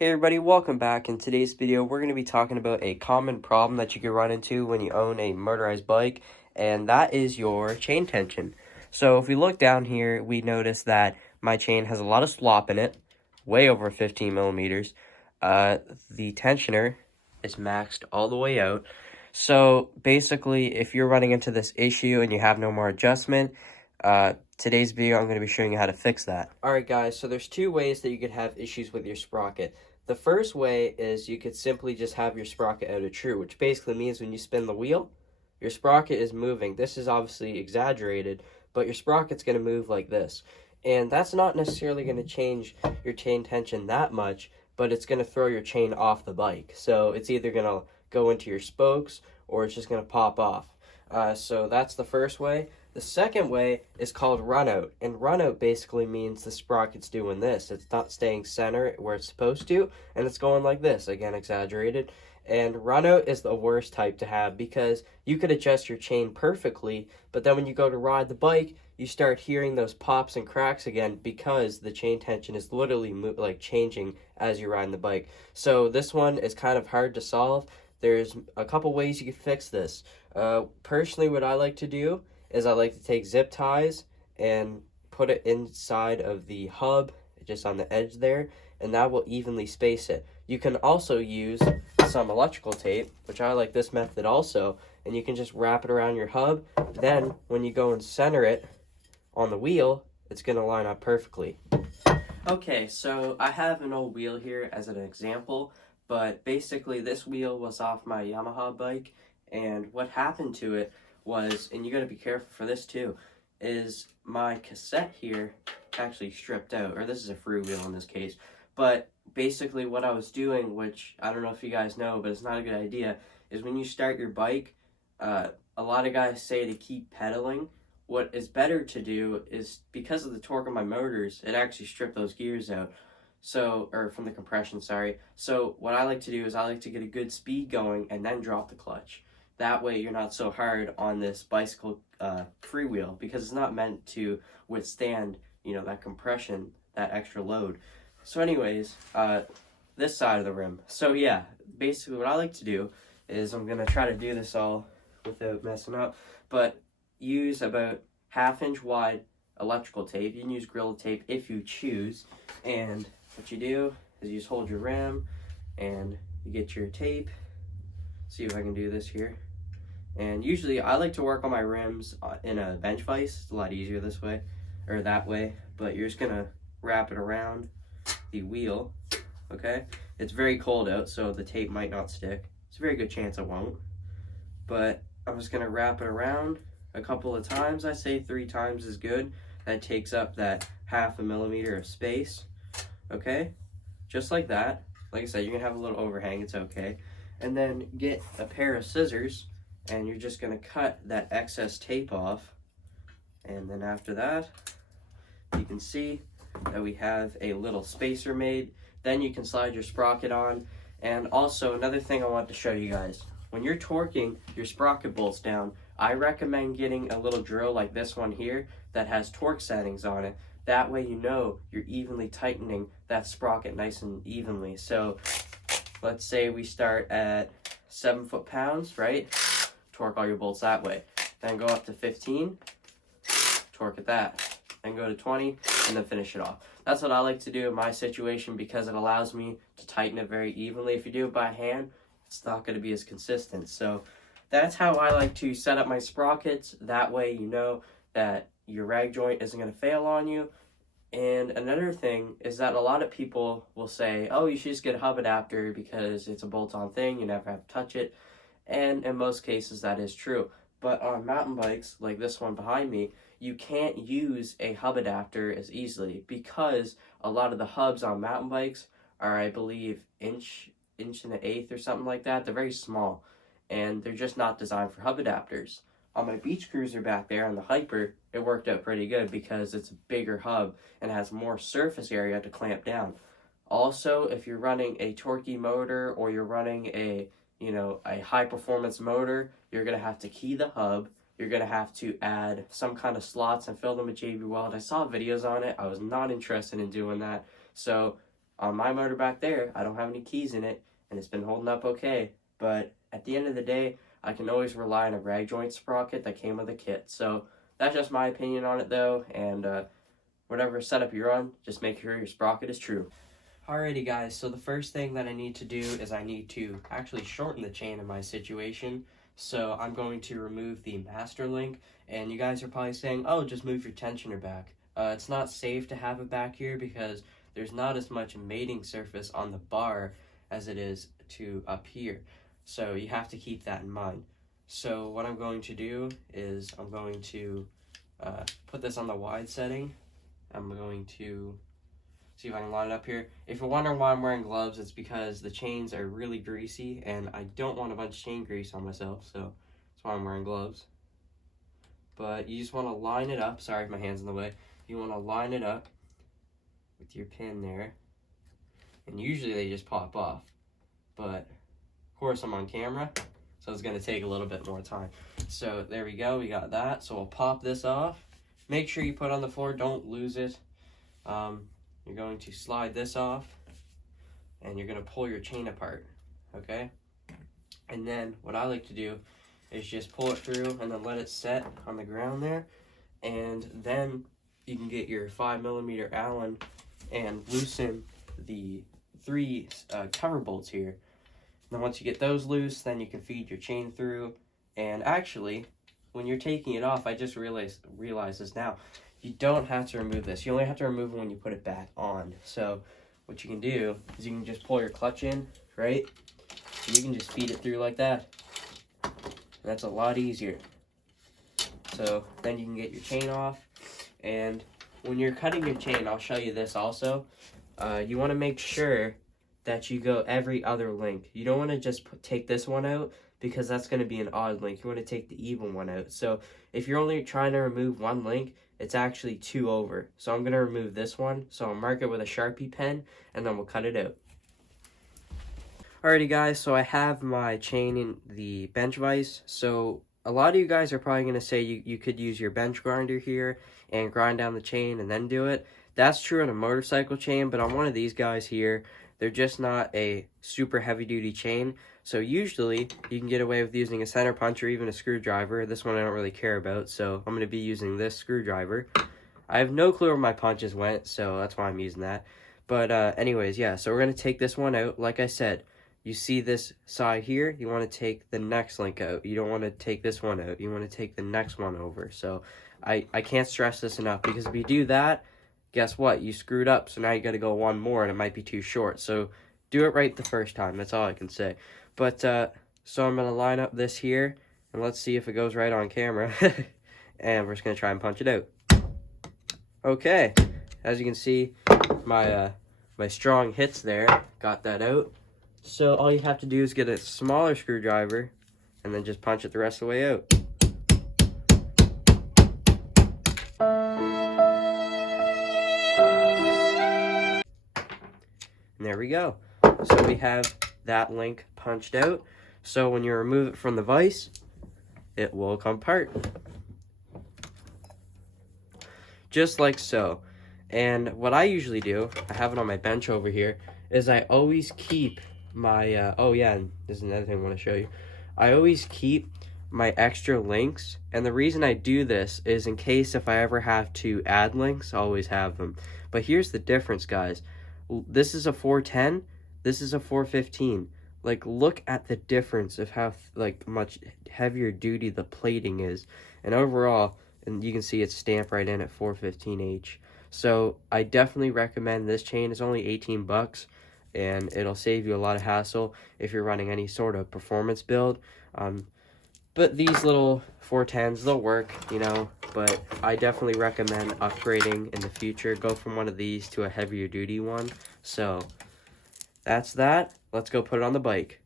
Hey everybody, welcome back. In today's video, we're going to be talking about a common problem that you can run into when you own a motorized bike, and that is your chain tension. So if we look down here, we notice that my chain has a lot of slop in it, way over 15 millimeters. The tensioner is maxed all the way out. So basically, if you're running into this issue and you have no more adjustment, today's video, I'm going to be showing you how to fix that. Alright guys, so there's two ways that you could have issues with your sprocket. The first way is you could simply just have your sprocket out of true, which basically means when you spin the wheel, your sprocket is moving. This is obviously exaggerated, but your sprocket's going to move like this. And that's not necessarily going to change your chain tension that much, but it's going to throw your chain off the bike. So it's either going to go into your spokes or it's just going to pop off. So that's the first way. The second way is called run out, and run out basically means the sprocket's doing this. It's not staying center where it's supposed to, and it's going like this, again exaggerated. And run out is the worst type to have because you could adjust your chain perfectly, but then when you go to ride the bike, you start hearing those pops and cracks again because the chain tension is literally changing as you're riding the bike. So this one is kind of hard to solve. There's a couple ways you can fix this. Personally, what I like to do is I like to take zip ties and put it inside of the hub, just on the edge there, and that will evenly space it. You can also use some electrical tape, which I like this method also, and you can just wrap it around your hub. Then when you go and center it on the wheel, it's going to line up perfectly. Okay, so I have an old wheel here as an example, but basically this wheel was off my Yamaha bike, and what happened to it was, and you got to be careful for this too, is my cassette here actually stripped out, or this is a free wheel in this case, but basically what I was doing, which I don't know if you guys know, but it's not a good idea, is when you start your bike, a lot of guys say to keep pedaling. What is better to do is, because of the torque of my motors, it actually stripped those gears out, so, or from the compression, sorry. So what I like to do is I like to get a good speed going and then drop the clutch. That way you're not so hard on this bicycle freewheel, because it's not meant to withstand, that compression, that extra load. So anyways, this side of the rim. So yeah, basically what I like to do is I'm going to try to do this all without messing up, but use about 1/2 inch wide electrical tape. You can use Gorilla tape if you choose, and what you do is you just hold your rim and you get your tape. See if I can do this here. And usually I like to work on my rims in a bench vise. It's a lot easier this way, or that way, but you're just gonna wrap it around the wheel, okay? It's very cold out, so the tape might not stick. It's a very good chance it won't, but I'm just gonna wrap it around a couple of times. I say 3 times is good. That takes up that 1/2 millimeter of space, okay? Just like that. Like I said, you're gonna have a little overhang, it's okay. And then get a pair of scissors, and you're just going to cut that excess tape off. And then after that, you can see that we have a little spacer made. Then you can slide your sprocket on. And also another thing I want to show you guys, when you're torquing your sprocket bolts down, I recommend getting a little drill like this one here that has torque settings on it. That way you're evenly tightening that sprocket nice and evenly. So let's say we start at 7 foot-pounds, right? Torque all your bolts that way. Then go up to 15, torque at that. Then go to 20, and then finish it off. That's what I like to do in my situation because it allows me to tighten it very evenly. If you do it by hand, it's not going to be as consistent. So that's how I like to set up my sprockets. That way you know that your rag joint isn't going to fail on you. And another thing is that a lot of people will say, oh, you should just get a hub adapter because it's a bolt-on thing, you never have to touch it. And in most cases that is true. But on mountain bikes, like this one behind me, you can't use a hub adapter as easily because a lot of the hubs on mountain bikes are, I believe, inch and an eighth or something like that. They're very small, and they're just not designed for hub adapters. On my beach cruiser back there on the Hyper, it worked out pretty good because it's a bigger hub and has more surface area to clamp down. Also, if you're running a torquey motor or you're running a high performance motor, you're going to have to key the hub. You're going to have to add some kind of slots and fill them with JB Weld. I saw videos on it. I was not interested in doing that. So On my motor back there, I don't have any keys in it, and it's been holding up okay. But at the end of the day, I can always rely on a rag joint sprocket that came with the kit. So that's just my opinion on it though, and whatever setup you're on, just make sure your sprocket is true. Alrighty guys, so the first thing that I need to do is I need to actually shorten the chain in my situation. So I'm going to remove the master link, and you guys are probably saying, oh, just move your tensioner back. It's not safe to have it back here because there's not as much mating surface on the bar as it is to up here. So you have to keep that in mind. So what I'm going to do is I'm going to put this on the wide setting. I'm going to see if I can line it up here. If you're wondering why I'm wearing gloves, it's because the chains are really greasy and I don't want a bunch of chain grease on myself, so that's why I'm wearing gloves. But you just want to line it up. Sorry if my hand's in the way. You want to line it up with your pin there. And usually they just pop off. But of course I'm on camera, so it's going to take a little bit more time. So there we go, we got that. So we'll pop this off. Make sure you put it on the floor, don't lose it. You're going to slide this off, and you're going to pull your chain apart, okay? And then what I like to do is just pull it through and then let it set on the ground there. And then you can get your 5mm Allen and loosen the 3 cover bolts here. And then once you get those loose, then you can feed your chain through. And actually, when you're taking it off, I just realized this now. You don't have to remove this. You only have to remove it when you put it back on. So what you can do is you can just pull your clutch in, right? And you can just feed it through like that. And that's a lot easier. So then you can get your chain off. And when you're cutting your chain, I'll show you this also. You want to make sure that you go every other link. You don't want to just take this one out because that's going to be an odd link. You want to take the even one out. So if you're only trying to remove one link, it's actually 2 over. So I'm going to remove this one. So I'll mark it with a Sharpie pen, and then we'll cut it out. Alrighty guys, so I have my chain in the bench vise. So a lot of you guys are probably going to say you could use your bench grinder here and grind down the chain and then do it. That's true on a motorcycle chain, but on one of these guys here, they're just not a super heavy duty chain. So usually you can get away with using a center punch or even a screwdriver. This one I don't really care about, so I'm going to be using this screwdriver. I have no clue where my punches went, so that's why I'm using that. But anyways, yeah, so we're going to take this one out. Like I said, you see this side here, you want to take the next link out. You don't want to take this one out. You want to take the next one over. So I can't stress this enough, because if you do that, guess what? You screwed up, so now you got to go one more, and it might be too short. So do it right the first time. That's all I can say. But so I'm going to line up this here, and let's see if it goes right on camera. And we're just going to try and punch it out. Okay, as you can see, my strong hits there got that out. So all you have to do is get a smaller screwdriver and then just punch it the rest of the way out. And there we go. So we have that link punched out. So when you remove it from the vise, it will come apart. Just like so. And what I usually do, I have it on my bench over here, is I always keep my, oh yeah, and this is another thing I want to show you. I always keep my extra links, and the reason I do this is in case if I ever have to add links, I always have them. But here's the difference, guys. This is a 410, this is a 415. Like, look at the difference of how much heavier duty the plating is. And overall, and you can see it's stamped right in at 415H. So I definitely recommend this chain. It's only 18 bucks, and it'll save you a lot of hassle if you're running any sort of performance build. But these little 410s, they'll work, you know, but I definitely recommend upgrading in the future. Go from one of these to a heavier duty one. So that's that. Let's go put it on the bike.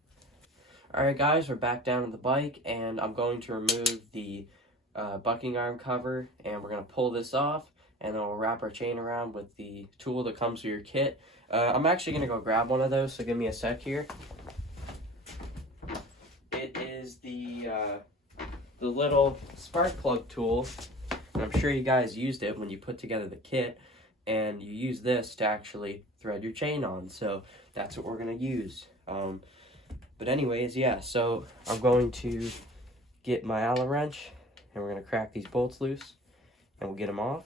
Alright guys, we're back down on the bike, and I'm going to remove the bucking arm cover, and we're going to pull this off, and then we'll wrap our chain around with the tool that comes with your kit. I'm actually going to go grab one of those, so give me a sec here. It is the little spark plug tool, and I'm sure you guys used it when you put together the kit, and you use this to actually thread your chain on. So that's what we're gonna use. But anyways, yeah, so I'm going to get my Allen wrench, and we're gonna crack these bolts loose, and we'll get them off.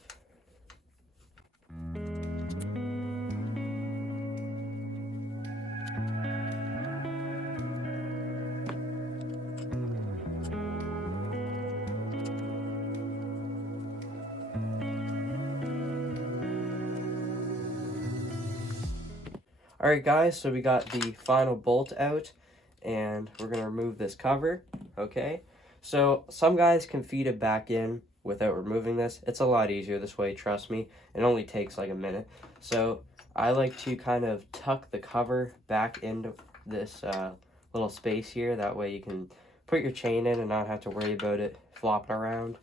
Alright guys, so we got the final bolt out, and we're going to remove this cover, okay? So some guys can feed it back in without removing this. It's a lot easier this way, trust me. It only takes like a minute. So I like to kind of tuck the cover back into this little space here. That way you can put your chain in and not have to worry about it flopping around.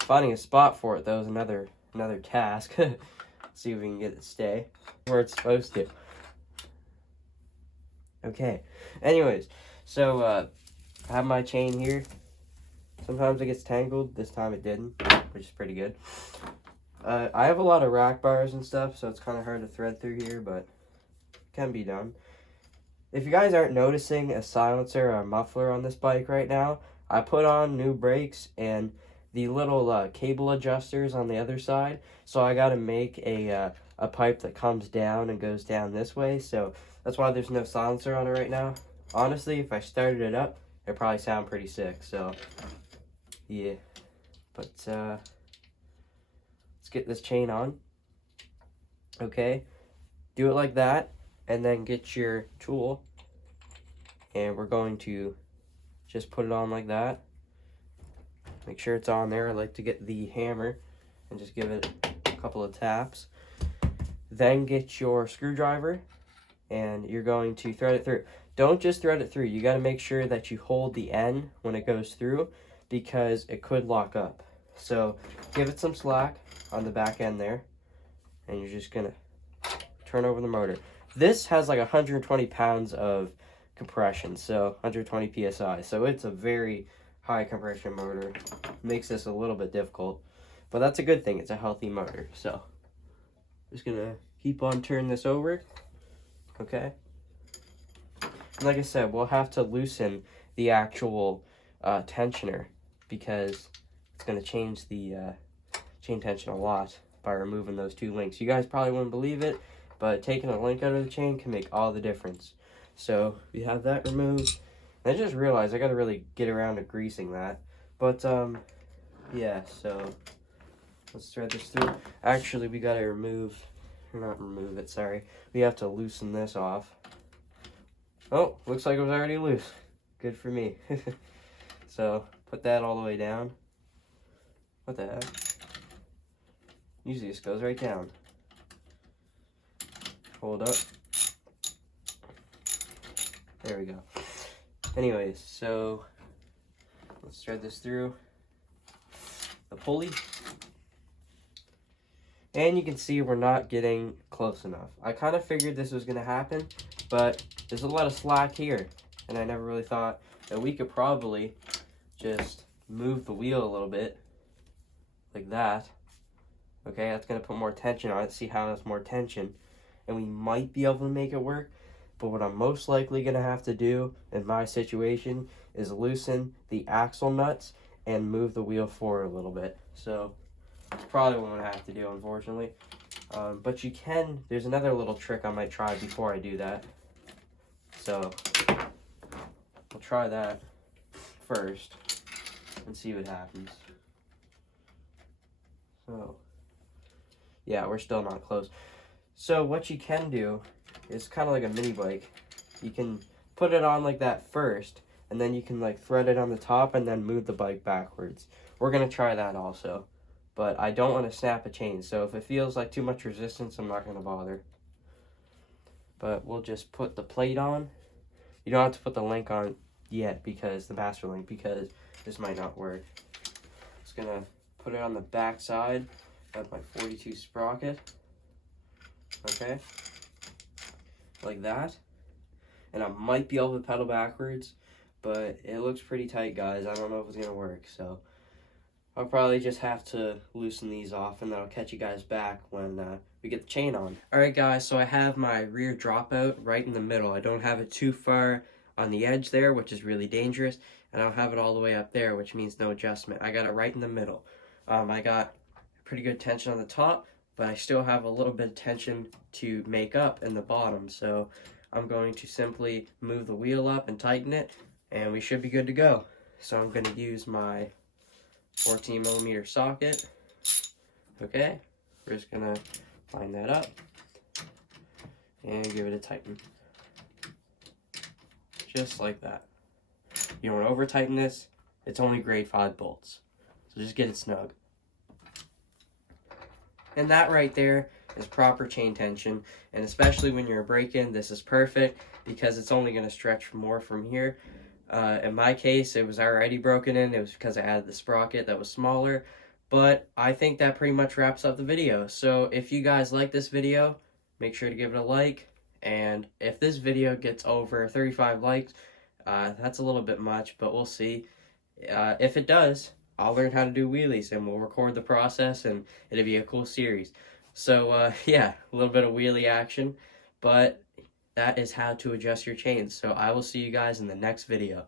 Finding a spot for it though is another task. See if we can get it to stay where it's supposed to. Okay, anyways, so I have my chain here. Sometimes it gets tangled. This time it didn't, which is pretty good. I have a lot of rack bars and stuff, so it's kind of hard to thread through here, but it can be done. If you guys aren't noticing a silencer or a muffler on this bike right now, I put on new brakes and the little cable adjusters on the other side, so I got to make a pipe that comes down and goes down this way, so that's why there's no silencer on it right now. Honestly, if I started it up, it'd probably sound pretty sick, so yeah. But let's get this chain on. Okay, do it like that, and then get your tool, and we're going to just put it on like that. Make sure it's on there. I like to get the hammer and just give it a couple of taps. Then get your screwdriver, and you're going to thread it through. Don't just thread it through. You got to make sure that you hold the end when it goes through, because it could lock up. So give it some slack on the back end there, and you're just going to turn over the motor. This has like 120 pounds of compression, so 120 psi. So it's a very high compression motor. Makes this a little bit difficult, but that's a good thing. It's a healthy motor. So just gonna keep on turning this over. Okay, and like I said, we'll have to loosen the actual tensioner, because it's gonna change the chain tension a lot by removing those two links. You guys probably wouldn't believe it, but taking a link out of the chain can make all the difference. So we have that removed. I just realized I gotta really get around to greasing that. But, yeah, so let's thread this through. Actually, we gotta not remove it, sorry. We have to loosen this off. Oh, looks like it was already loose. Good for me. So, put that all the way down. What the heck? Usually this goes right down. Hold up. There we go. Anyways, so let's thread this through the pulley. And you can see we're not getting close enough. I kind of figured this was going to happen, but there's a lot of slack here. And I never really thought that we could probably just move the wheel a little bit like that. Okay, that's going to put more tension on it. See how that's more tension. And we might be able to make it work. But what I'm most likely going to have to do in my situation is loosen the axle nuts and move the wheel forward a little bit. So that's probably what I'm going to have to do, unfortunately. But you can, there's another little trick I might try before I do that. So we'll try that first and see what happens. So yeah, we're still not close. So what you can do, it's kind of like a mini bike. You can put it on like that first, and then you can like thread it on the top and then move the bike backwards. We're going to try that also, but I don't want to snap a chain. So if it feels like too much resistance, I'm not going to bother. But we'll just put the plate on. You don't have to put the link on yet, because the master link, because this might not work. Just going to put it on the back side of my 42 Sprocket. Okay, like that. And I might be able to pedal backwards, but it looks pretty tight, guys. I don't know if it's gonna work, so I'll probably just have to loosen these off, and then I'll catch you guys back when we get the chain on. Alright guys, so I have my rear dropout right in the middle. I don't have it too far on the edge there, which is really dangerous, and I don't have it all the way up there, which means no adjustment. I got it right in the middle. I got pretty good tension on the top, but I still have a little bit of tension to make up in the bottom, so I'm going to simply move the wheel up and tighten it, and we should be good to go. So I'm going to use my 14mm socket. Okay, we're just gonna line that up and give it a tighten. Just like that. You don't want to over tighten this, it's only grade 5 bolts. So just get it snug. And that right there is proper chain tension, and especially when you're braking, this is perfect because it's only going to stretch more from here. In my case, it was already broken in. It was because I added the sprocket that was smaller. But I think that pretty much wraps up the video. So if you guys like this video, make sure to give it a like. And if this video gets over 35 likes, that's a little bit much, but we'll see. If it does, I'll learn how to do wheelies, and we'll record the process, and it'll be a cool series. So yeah, a little bit of wheelie action, but that is how to adjust your chains. So I will see you guys in the next video.